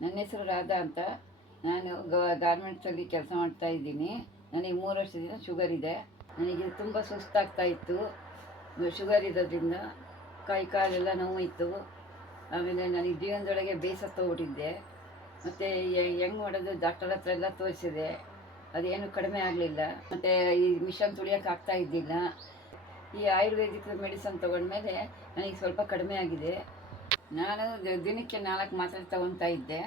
ನನ್ನ ಹೆಸರು ರಾಧಾ ಅಂತ. ನಾನು ಗಾರ್ಮೆಂಟ್ಸಲ್ಲಿ ಕೆಲಸ ಮಾಡ್ತಾ ಇದ್ದೀನಿ. ನನಗೆ ಮೂರು ವರ್ಷದಿಂದ ಶುಗರ್ ಇದೆ. ನನಗೆ ತುಂಬ ಸುಸ್ತಾಗ್ತಾ ಇತ್ತು. ಶುಗರ್ ಇರೋದ್ರಿಂದ ಕೈ ಕಾಲೆಲ್ಲ ನೋವಿತ್ತು. ಆಮೇಲೆ ನನಗೆ ಜೀವನದೊಳಗೆ ಬೇಸತ್ತ ಹೋಗ್ಬಿಟ್ಟಿದ್ದೆ. ಮತ್ತು ಹೆಂಗೆ ಮಾಡೋದು ಡಾಕ್ಟರ್ ಹತ್ರ ಎಲ್ಲ ತೋರಿಸಿದೆ. ಅದೇನು ಕಡಿಮೆ ಆಗಲಿಲ್ಲ. ಮತ್ತು ಈ ಮಿಷನ್ ಆಗ್ತಾ ಇದ್ದಿಲ್ಲ. ಈ ಆಯುರ್ವೇದಿಕ್ ಮೆಡಿಸನ್ ತೊಗೊಂಡ್ಮೇಲೆ ನನಗೆ ಸ್ವಲ್ಪ ಕಡಿಮೆ ಆಗಿದೆ. ನಾನು ದಿನಕ್ಕೆ ನಾಲ್ಕು ಮಾತ್ರೆ ತಗೊತಾ ಇದ್ದೆ.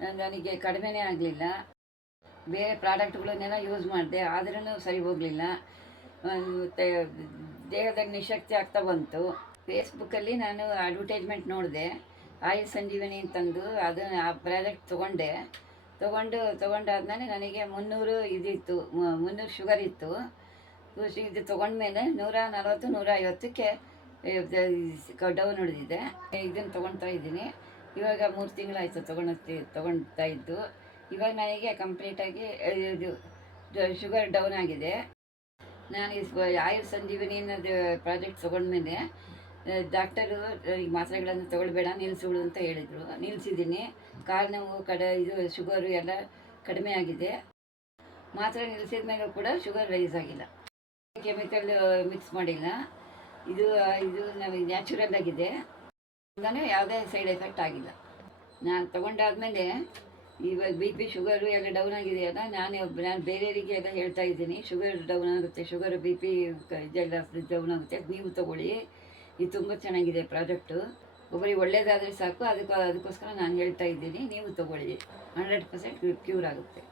ನನಗೆ ಕಡಿಮೆನೇ ಆಗಲಿಲ್ಲ. ಬೇರೆ ಪ್ರಾಡಕ್ಟ್ಗಳನ್ನೆಲ್ಲ ಯೂಸ್ ಮಾಡಿದೆ. ಆದ್ರೂ ಸರಿ ಹೋಗಲಿಲ್ಲ. ದೇಹದಲ್ಲಿ ನಿಶಕ್ತಿ ಆಗ್ತಾ ಬಂತು. ಫೇಸ್ಬುಕ್ಕಲ್ಲಿ ನಾನು ಅಡ್ವರ್ಟೈಸ್ಮೆಂಟ್ ನೋಡಿದೆ. ಆಯುಷ್ ಸಂಜೀವಿನಿ ಅಂತಂದು ಅದನ್ನು ಆ ಪ್ರಾಡಕ್ಟ್ ತೊಗೊಂಡೆ. ತೊಗೊಂಡು, ತೊಗೊಂಡಾದ್ಮೇಲೆ ನನಗೆ ಮುನ್ನೂರು ಇದಿತ್ತು. ಮುನ್ನೂರು ಶುಗರ್ ಇತ್ತು. ಇದು ತೊಗೊಂಡ್ಮೇಲೆ ನೂರ ನಲವತ್ತು, ನೂರ ಐವತ್ತಕ್ಕೆ ಡೌನ್ ಹೊಡೆದಿದೆ. ಇದನ್ನು ತೊಗೊಳ್ತಾ ಇದ್ದೀನಿ. ಇವಾಗ ಮೂರು ತಿಂಗಳಾಯಿತು ತೊಗೊಳತ್ತಿ, ತೊಗೊಳ್ತಾ ಇದ್ದು. ಇವಾಗ ನನಗೆ ಕಂಪ್ಲೀಟಾಗಿ ಇದು ಶುಗರ್ ಡೌನ್ ಆಗಿದೆ. ನಾನು ಆಯುರ್ ಸಂಜೀವಿನಿ ಅನ್ನೋದು ಪ್ರಾಜೆಕ್ಟ್ ತೊಗೊಂಡ್ಮೇಲೆ ಡಾಕ್ಟರು ಈ ಮಾತ್ರೆಗಳನ್ನು ತೊಗೊಳ್ಬೇಡ ನಿಲ್ಲಿಸ್ಬಿಡು ಅಂತ ಹೇಳಿದರು. ನಿಲ್ಲಿಸಿದ್ದೀನಿ ಕಾಲು ನೋವು ಕಡೆ, ಇದು ಶುಗರು ಎಲ್ಲ ಕಡಿಮೆ ಆಗಿದೆ. ಮಾತ್ರೆ ನಿಲ್ಲಿಸಿದ ಮೇಲೂ ಕೂಡ ಶುಗರ್ ರೈಸ್ ಆಗಿಲ್ಲ. ಕೆಮಿಕಲ್ ಮಿಕ್ಸ್ ಮಾಡಿಲ್ಲ. ಇದು ಇದು ನಮಗೆ ನ್ಯಾಚುರಲ್ ಆಗಿದೆ. ಯಾವುದೇ ಸೈಡ್ ಎಫೆಕ್ಟ್ ಆಗಿಲ್ಲ. ನಾನು ತೊಗೊಂಡಾದ್ಮೇಲೆ ಇವಾಗ ಬಿ ಪಿ ಶುಗರು ಎಲ್ಲ ಡೌನ್ ಆಗಿದೆಯಲ್ಲ ನಾನು ನಾನು ಬೇರೆಯವರಿಗೆ ಎಲ್ಲ ಹೇಳ್ತಾ ಇದ್ದೀನಿ. ಶುಗರ್ ಡೌನ್ ಆಗುತ್ತೆ ಶುಗರ್ ಬಿ ಪಿ ಇದೆಲ್ಲ ಡೌನ್ ಆಗುತ್ತೆ. ನೀವು ತಗೊಳ್ಳಿ. ಇದು ತುಂಬ ಚೆನ್ನಾಗಿದೆ ಪ್ರಾಡಕ್ಟು ಒಬ್ಬರಿಗೆ ಒಳ್ಳೇದಾದರೆ ಸಾಕು. ಅದಕ್ಕೆ, ಅದಕ್ಕೋಸ್ಕರ ನಾನು ಹೇಳ್ತಾ ಇದ್ದೀನಿ. ನೀವು ತಗೊಳ್ಳಿ. ಹಂಡ್ರೆಡ್ ಪರ್ಸೆಂಟ್ ಕ್ಯೂರ್ ಆಗುತ್ತೆ.